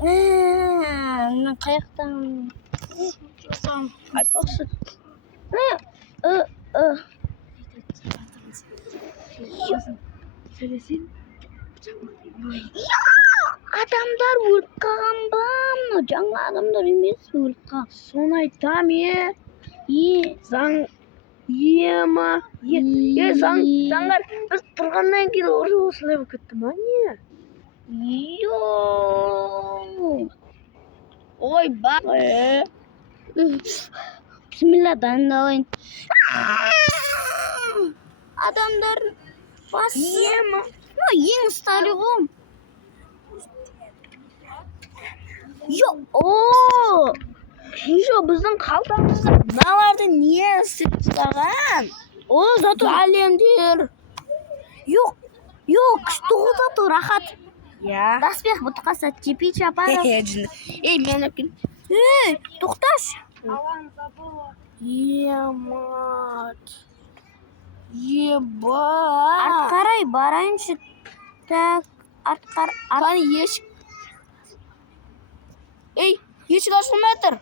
Мен қаяқтан жасам айтпақшы. Сөйлесең. Адамдар өліп қалған ба? Жаңа адамдар емес өліп қалған. Соны айтам, заң ма? Заңдар біз тұрғаннан кейін уже осылай болып кетті ма не? Ой, бақ. Бисмилла, дайындалайын. Адамдар басы. Ең старый ғой. Біздің қалтамызда мыналарды не істеп тастаған? Зато әлемдер. Жоқ, тоқтату рахат. Доспех бұтқаса тепи чапады. Мен өпкен. Тоқташы. Емат. Атқарай барайыншы. Так, Ешік ашылмай тұр.